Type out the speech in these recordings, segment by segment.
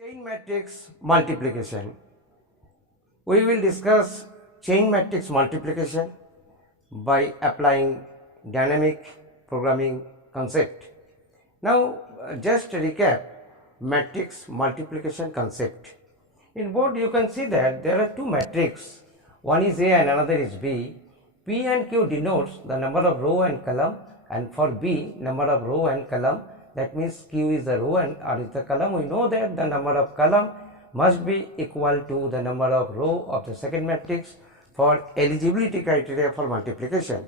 Chain matrix multiplication. We will discuss chain matrix multiplication by applying dynamic programming concept. Now, just recap matrix multiplication concept. In board you can see that there are two matrices, one is A and another is B. P and Q denotes the number of row and column, and for B number of row and column. That means Q is the row and R is the column. We know that the number of column must be equal to the number of row of the second matrix for eligibility criteria for multiplication.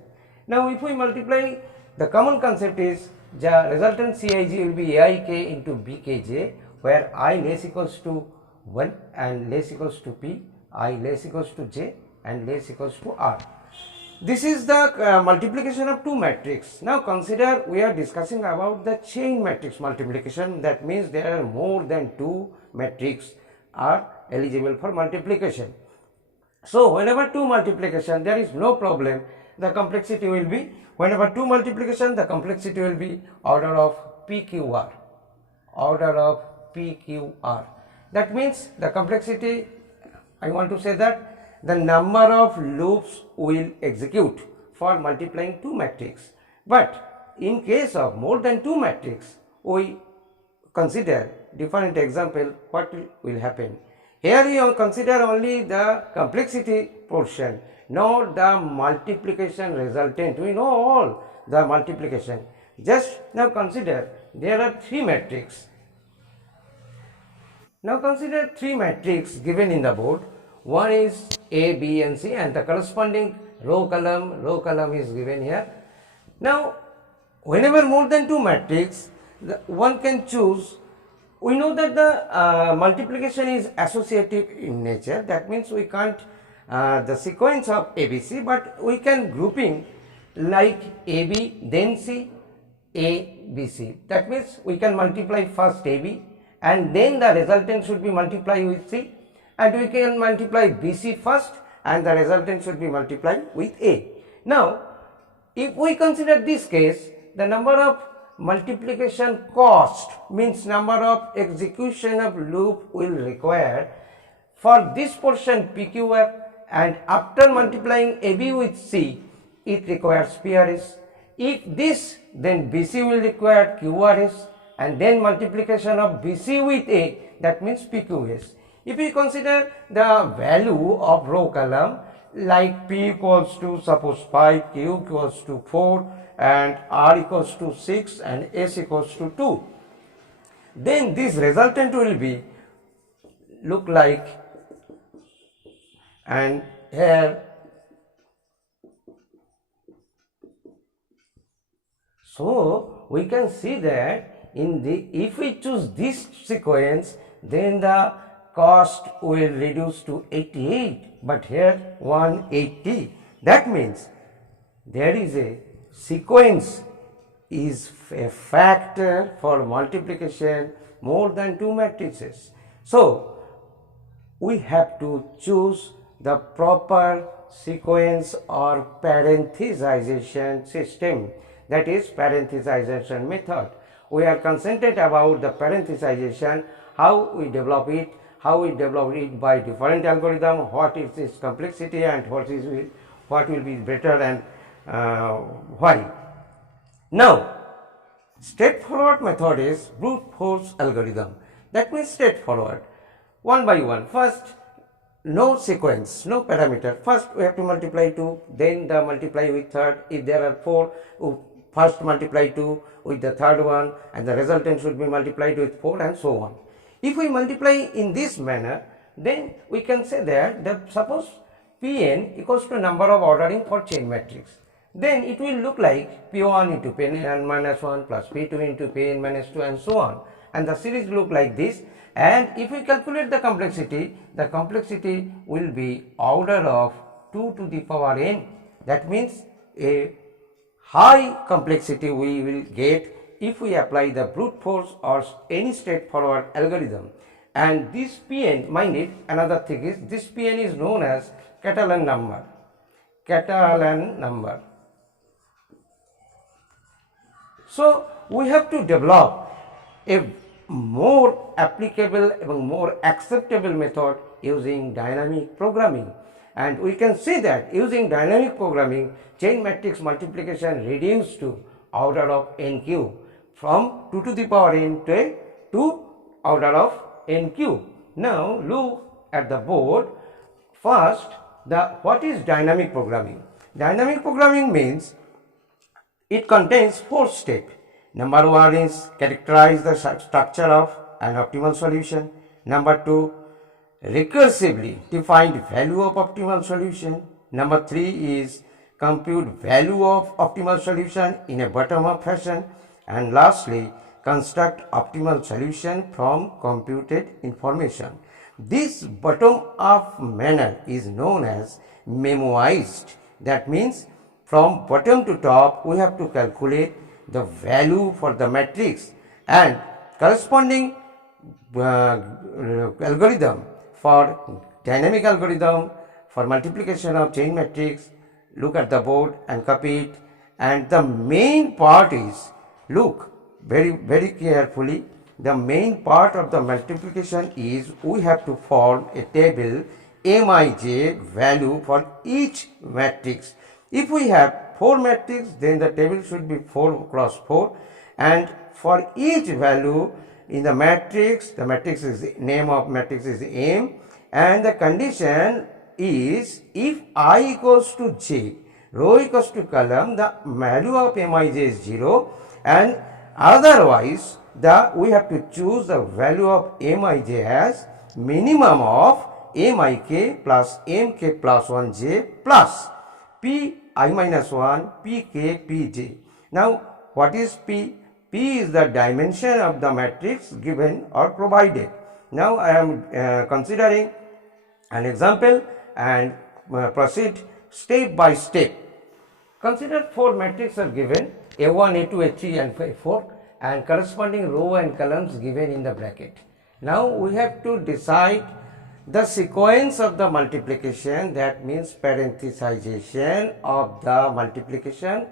Now, if we multiply, the common concept is the resultant Cij will be Aik into Bkj, where I less equals to 1 and less equals to P, I less equals to J and less equals to R. This is the multiplication of two matrices. Now consider we are discussing about the chain matrix multiplication. That means there are more than two matrices are eligible for multiplication. So whenever two multiplication, there is no problem. The complexity will be, whenever two multiplication, the complexity will be order of PQR. Order of PQR. That means the complexity, I want to say that the number of loops will execute for multiplying two matrices. But in case of more than two matrices, we consider different example what will happen. Here you consider only the complexity portion, not the multiplication resultant. We know all the multiplication. Just now consider there are three matrices. Now consider three matrices given in the board. One is A, B and C, and the corresponding row column is given here. Now whenever more than two matrices, one can choose. We know that the multiplication is associative in nature. That means we can't the sequence of ABC, but we can grouping like AB then C, A, B, C. That means we can multiply first AB and then the resultant should be multiplied with C, and we can multiply BC first and the resultant should be multiplied with A. Now if we consider this case, the number of multiplication cost means number of execution of loop will require for this portion PQR, and after multiplying AB with C it requires PRS. If this, then BC will require QRS, and then multiplication of BC with A, that means PQS. If we consider the value of row column like P equals to suppose 5, Q equals to 4 and R equals to 6 and S equals to 2, then this resultant will be look like, and here so we can see that in the, if we choose this sequence, then the cost will reduce to 88, but here 180. That means there is a sequence is a factor for multiplication more than two matrices. So we have to choose the proper sequence or parenthesization system, that is parenthesization method. We are concentrated about the parenthesization, how we develop it, by different algorithm, what is its complexity and what will be better and why. Now straightforward method is brute force algorithm. That means straightforward, one by one. First, no sequence, no parameter. First we have to multiply 2, then the multiply with third. If there are 4, first multiply 2 with the third one, and the resultant should be multiplied with 4, and so on. If we multiply in this manner, then we can say that suppose Pn equals to number of ordering for chain matrix, then it will look like P1 into Pn minus 1 plus P2 into Pn minus 2 and so on, and the series look like this. And if we calculate the complexity will be order of 2 to the power n. That means a high complexity we will get if we apply the brute force or any straightforward algorithm. And this Pn, mind it, another thing is this Pn is known as Catalan number. So we have to develop a more applicable and more acceptable method using dynamic programming. And we can see that using dynamic programming, chain matrix multiplication reduced to order of n cube from 2 to the power n to order of n cube. Now look at the board. First, what is dynamic programming? Dynamic programming means it contains 4 steps. Number 1 is characterize the structure of an optimal solution. Number 2, recursively define value of optimal solution. Number 3 is compute value of optimal solution in a bottom-up fashion. And lastly, construct optimal solution from computed information. This bottom-up manner is known as memoized. That means from bottom to top we have to calculate the value for the matrix and corresponding algorithm for dynamic algorithm for multiplication of chain matrix. Look at the board and copy it. And the main part is, look very carefully, the main part of the multiplication is we have to form a table Mij value for each matrix. If we have 4 matrix, then the table should be 4 cross 4, and for each value in the matrix is name of matrix is M, and the condition is if I equals to j, row equals to column, the value of Mij is 0, and otherwise we have to choose the value of Mij as minimum of Mik plus Mk plus 1j plus Pi minus 1 Pk Pj. Now what is P? P is the dimension of the matrix given or provided. Now I am considering an example and proceed step by step. Consider 4 matrices are given A1, A2, A3 and A4 and corresponding row and columns given in the bracket. Now we have to decide the sequence of the multiplication, that means parenthesization of the multiplication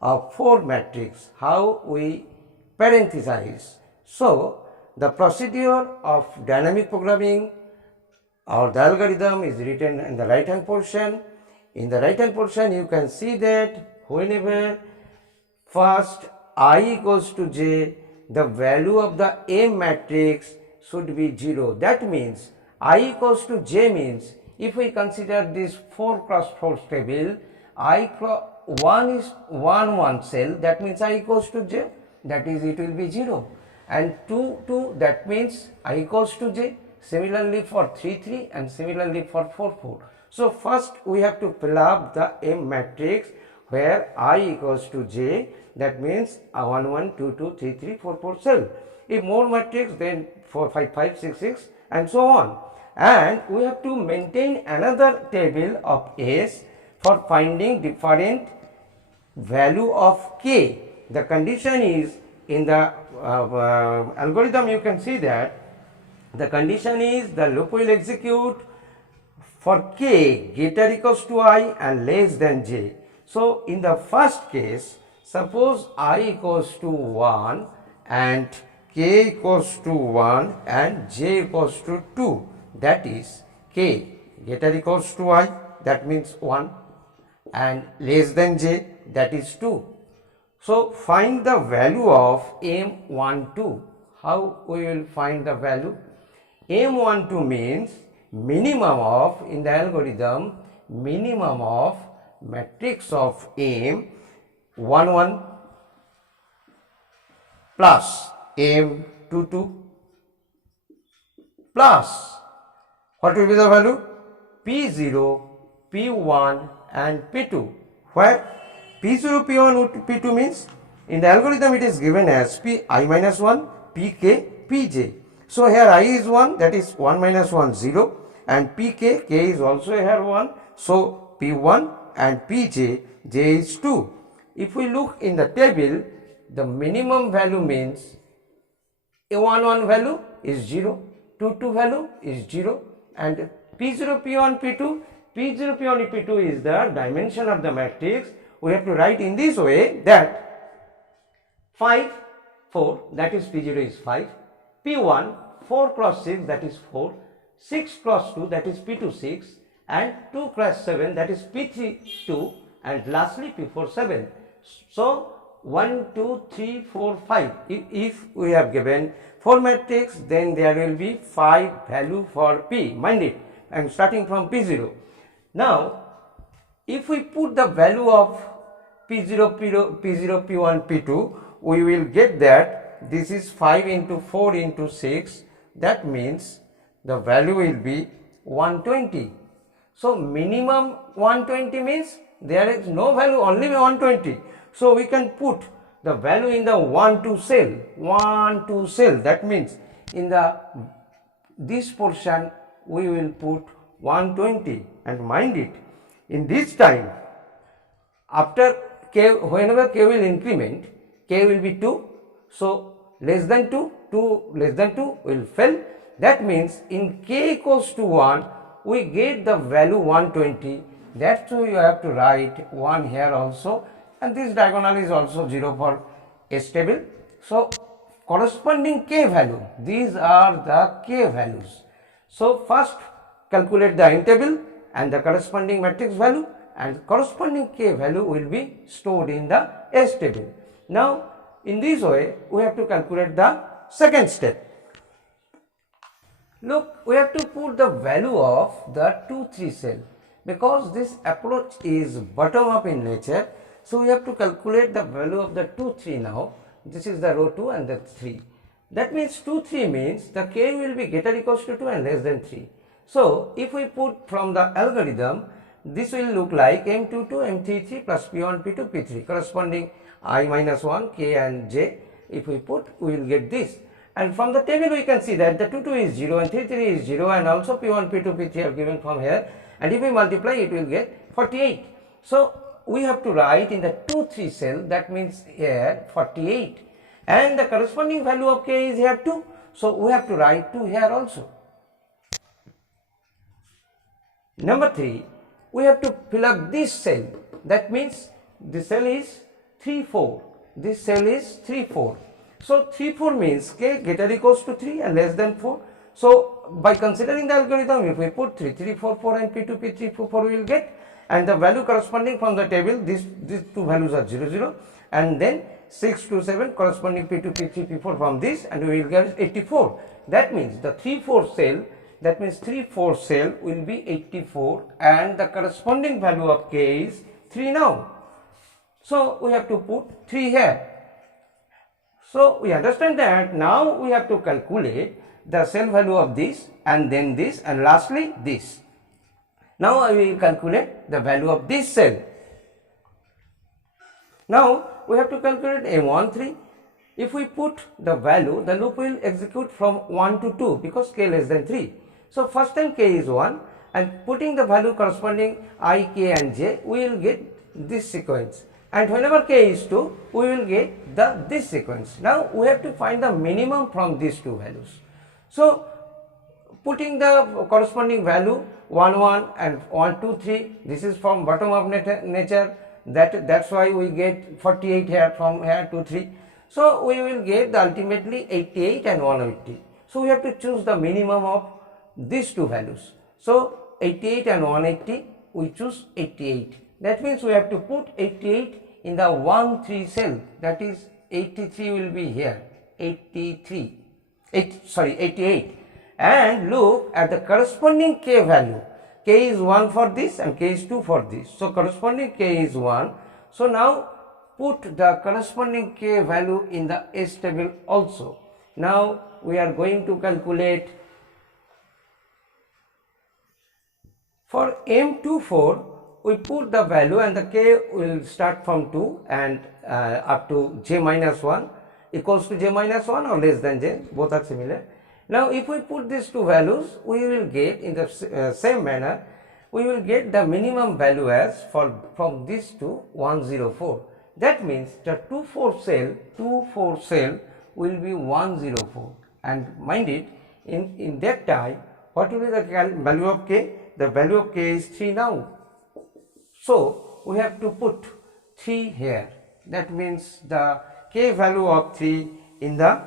of 4 matrices. How we parenthesize? So the procedure of dynamic programming or the algorithm is written in the right hand portion. In the right hand portion you can see that whenever first I equals to j, the value of the M matrix should be 0. That means I equals to j means if we consider this 4 cross 4 table, 1 is 1 cell, that means I equals to j, that is it will be 0, and 2 that means I equals to j, similarly for 3 and similarly for 4. So first we have to fill up the M matrix where I equals to j, that means 1 2 3 4 cell. If more matrix, then 4 5 6 and so on. And we have to maintain another table of S for finding different value of k. The condition is in the algorithm, you can see that the condition is the loop will execute for k greater equals to I and less than j. So in the first case, suppose I equals to 1 and k equals to 1 and j equals to 2. That is k greater equals to I, that means 1, and less than j, that is 2. So find the value of M12. How we will find the value? M12 means minimum of, in the algorithm, minimum of matrix of M 1 plus M22 plus what will be the value? P0, P1 and P2, where P0, P1, P2 means in the algorithm it is given as Pi minus 1, Pk, Pj. So here I is 1, that is 1 minus 1 0, and Pk, k is also here 1, so P1 and Pj, j is 2. If we look in the table, the minimum value means A11 value is 0, 22 value is 0, and P0, P1, P2, P0, P1, P2 is the dimension of the matrix. We have to write in this way that 5, 4, that is P0 is 5, P1 4 cross 6 that is 4, 6 cross 2 that is P2 6 and 2 cross 7 that is P3 2 and lastly P4 7. So 1, 2, 3, 4, 5. If we have given 4 matrix, then there will be 5 value for P. Mind it, I am starting from P0. Now, if we put the value of P0, P0, P1, P2, we will get that this is 5 into 4 into 6. That means the value will be 120. So, minimum 120 means there is no value, only 120. So, we can put the value in the 1, 2 cell, 1, 2 cell. That means in the this portion we will put 120 and mind it, in this time after k, whenever k will increment, k will be 2. So, less than 2, 2 less than 2 will fail. That means in k equals to 1, we get the value 120. That's why you have to write 1 here also, and this diagonal is also 0 for S table. So, corresponding k value, these are the k values. So, first calculate the n table and the corresponding matrix value, and corresponding k value will be stored in the S table. Now, in this way we have to calculate the second step. Look, we have to put the value of the 2, 3 cell, because this approach is bottom up in nature. So, we have to calculate the value of the 2, 3 now. This is the row 2 and the 3. That means 2, 3 means the k will be greater equals to 2 and less than 3. So, if we put from the algorithm, this will look like M22, M33 plus P1, P2, P3 corresponding I minus 1, k and j. If we put, we will get this. And from the table we can see that the 2, 2 is 0 and 3, 3 is 0 and also P1, P2, P3 are given from here. And if we multiply, it will get 48. So, we have to write in the 2, 3 cell, that means here 48. And the corresponding value of k is here 2. So, we have to write 2 here also. Number 3, we have to fill up this cell. That means this cell is 3, 4. This cell is 3, 4. So, 3, 4 means k greater equals to 3 and less than 4. So, by considering the algorithm, if we put 3, 3, 4, 4 and P2, P3, 4, 4 we will get, and the value corresponding from the table, these two values are 0, 0 and then 6 to 7 corresponding P2, P3, P4 from this, and we will get 84. That means the 3, 4 cell, that means 3, 4 cell will be 84 and the corresponding value of k is 3 now. So, we have to put 3 here. So, we understand that now we have to calculate the cell value of this and then this and lastly this. Now, I will calculate the value of this cell. Now, we have to calculate M13. If we put the value, the loop will execute from 1 to 2 because k less than 3. So, first time k is 1 and putting the value corresponding I, k and j, we will get this sequence. And whenever k is 2, we will get this sequence. Now, we have to find the minimum from these two values. So, putting the corresponding value 1, 1 and 1, 2, 3, this is from bottom of nature, that's why we get 48 here from here to 3. So, we will get the ultimately 88 and 180. So, we have to choose the minimum of these two values. So, 88 and 180, we choose 88. That means we have to put 88 in the 1, 3 cell, that is 83 will be here, 88 and look at the corresponding k value. K is 1 for this and k is 2 for this. So, corresponding k is 1. So, now put the corresponding k value in the S table also. Now, we are going to calculate for M24. We put the value and the k will start from 2 and up to j minus 1 equals to j minus 1 or less than j, both are similar. Now, if we put these two values, we will get in the same manner, we will get the minimum value as from this to 104. That means the 24 cell will be 104, and mind it, in that time, what will be the value of k? The value of k is 3 now. So, we have to put 3 here. That means the k value of 3 in the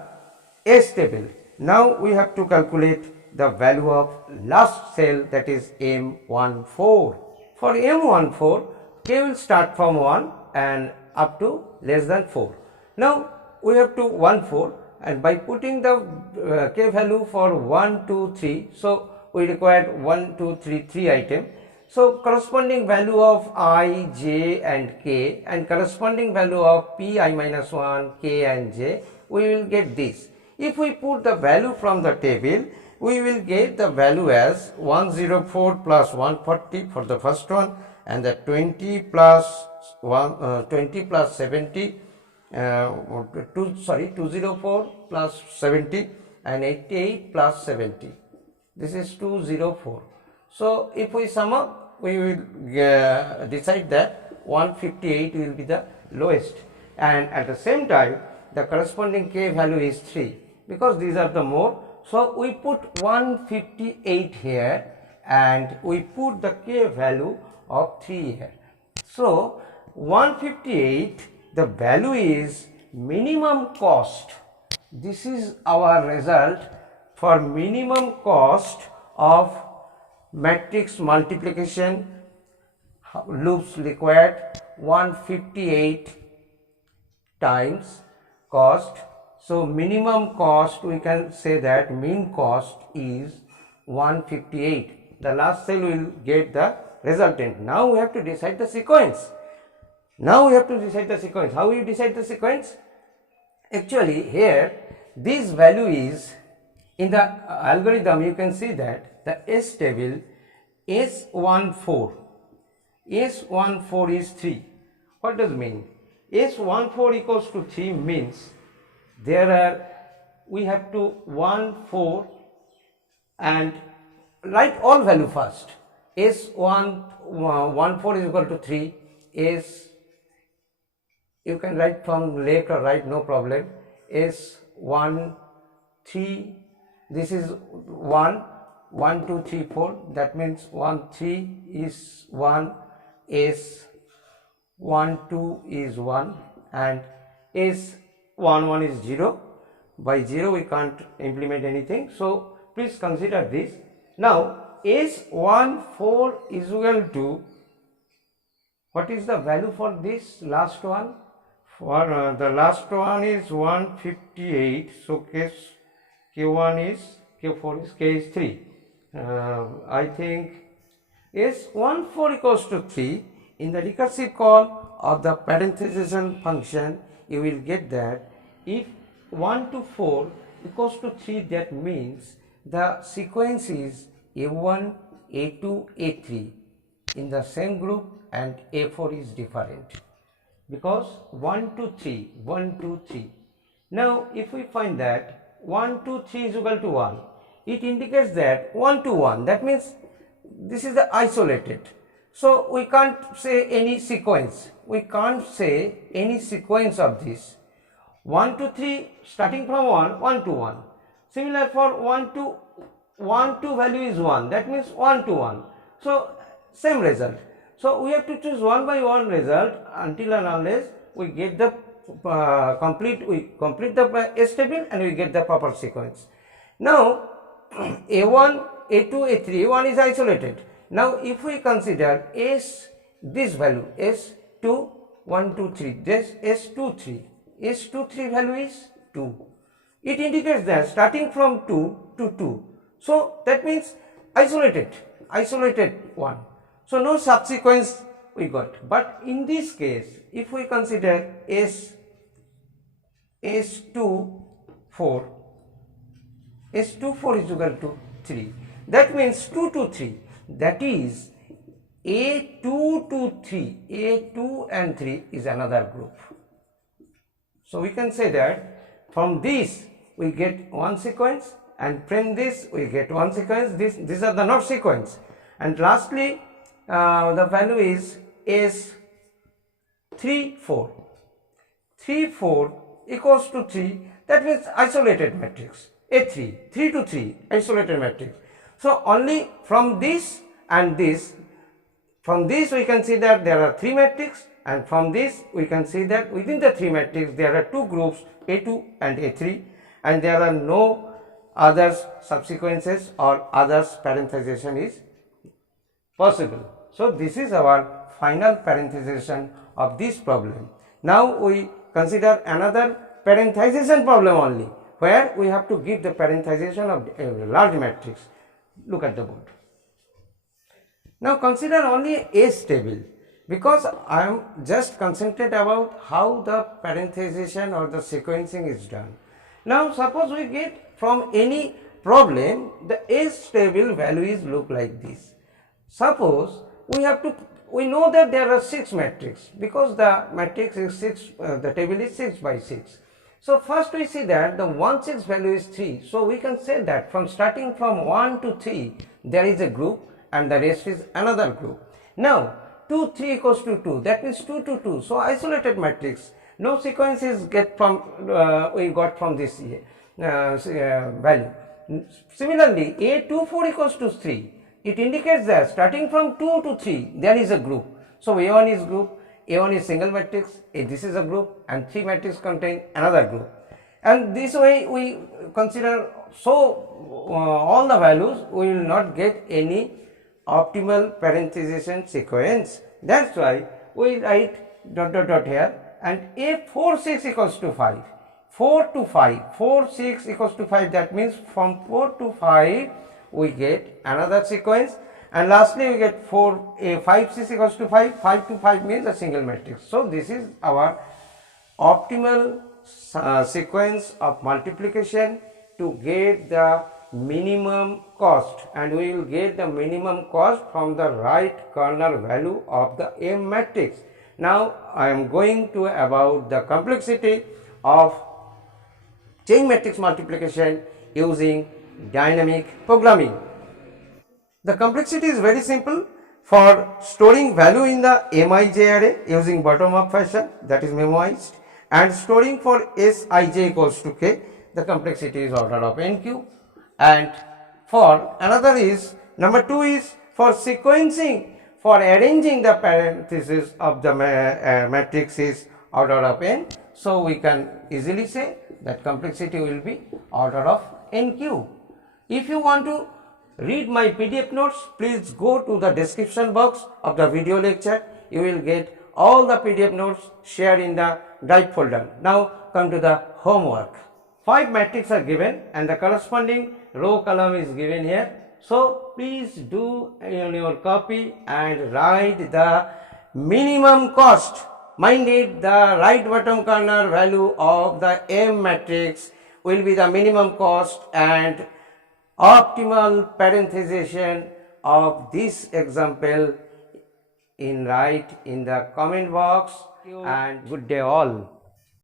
S table. Now we have to calculate the value of last cell, that is M14. For M14, K will start from 1 and up to less than 4. Now we have to 14, and by putting the K value for 1, 2, 3, so we require 1, 2, 3, 3 items. So corresponding value of I, J and K, and corresponding value of P, I minus 1, K and J, we will get this. If we put the value from the table, we will get the value as 104 plus 140 for the first one, and the 20 plus 70, 204 plus 70, and 88 plus 70. This is 204. So if we sum up, we will decide that 158 will be the lowest, and at the same time the corresponding K value is 3, because these are the more. So we put 158 here and we put the K value of 3 here. So 158, the value is minimum cost. This is our result for minimum cost of matrix multiplication. Loops required 158 times cost. So minimum cost, we can say that mean cost is 158. The last cell will get the resultant. Now we have to decide the sequence. How you decide the sequence? Actually here this value is in the algorithm. You can see that the S table S14 is 3. What does it mean? S14 equals to 3 means we have to 14 and write all value first. S14 is equal to 3. You can write from left or right, no problem. S13, this is 1, 1, 2, 3, 4. That means 1, 3 is 1, S12 is 1, and S11 is 0. By 0 we can't implement anything. So please consider this. Now S14 is equal to, what is the value for this last one? For the last one is 158. So K1 is, K4 is, K is 3. I think S14 equals to 3. In the recursive call of the parenthesization function, you will get that if 1 to 4 equals to 3, that means the sequence is A1, A2, A3 in the same group, and A4 is different, because 1, 2, 3, 1, 2, 3. Now if we find that 1, 2, 3 is equal to 1, it indicates that 1 to 1, that means this is the isolated. So we can't say any sequence. We can't say any sequence of this. 1 to 3 starting from 1, 1 to 1. Similar for 1 to value is 1. That means 1 to 1. So same result. So we have to choose one by one result until and unless we get the complete the S table and we get the proper sequence. Now A1, A2, A3. A1 is isolated. Now if we consider this value S2, 1, 2, 3, this S23, S23 value is 2. It indicates that starting from 2 to 2. So that means isolated one. So no subsequence we got. But in this case, if we consider S24 is equal to 3. That means 2 to 3. That is A2 to 3. A2 and 3 is another group. So we can say that from this we get one sequence, and from this we get one sequence. These are the not sequence. And lastly, the value is S34. 34 equals to 3. That means isolated matrix. A3, 3 to 3, isolated matrix. So only from this and this, from this we can see that there are 3 matrices, and from this we can see that within the 3 matrices there are 2 groups, A2 and A3, and there are no others subsequences or others parenthesization is possible. So this is our final parenthesization of this problem. Now we consider another parenthesization problem only, where we have to give the parenthesization of a large matrix. Look at the board. Now consider only S table, because I am just concentrated about how the parenthesization or the sequencing is done. Now suppose we get from any problem the S table values look like this. Suppose we know that there are 6 matrices, because the matrix is 6, the table is 6 by 6. So first we see that the 1 6 value is 3. So we can say that from starting from 1 to 3 there is a group and the rest is another group. Now 2 3 equals to 2, that means 2 to 2. So isolated matrix, no sequences get from we got from this value. Similarly, A 2 4 equals to 3. It indicates that starting from 2 to 3 there is a group. So A1 is group, A1 is single matrix, this is a group, and 3 matrices contain another group. And this way we consider, so all the values we will not get any optimal parenthesization sequence. That's why we write ... here, and A4 6 equals to 5. 4 to 5, 4 6 equals to 5, that means from 4 to 5 we get another sequence, and lastly we get 5 6 equals to 5, 5 to 5 means a single matrix. So this is our optimal sequence of multiplication to get the minimum cost, and we will get the minimum cost from the right corner value of the M matrix. Now I am going to about the complexity of chain matrix multiplication using dynamic programming. The complexity is very simple. For storing value in the Mij array using bottom up fashion, that is memoized, and storing for Sij equals to k, the complexity is order of n cube. And for another is, number 2 is for sequencing, for arranging the parentheses of the matrix is order of n. So we can easily say that complexity will be order of n cube. If you want to read my PDF notes, please go to the description box of the video lecture. You will get all the PDF notes shared in the drive folder. Now come to the homework. 5 matrices are given and the corresponding row column is given here. So please do in your copy and write the minimum cost. Mind it, the right bottom corner value of the M matrix will be the minimum cost, and optimal parenthesization of this example in write in the comment box. And good day all.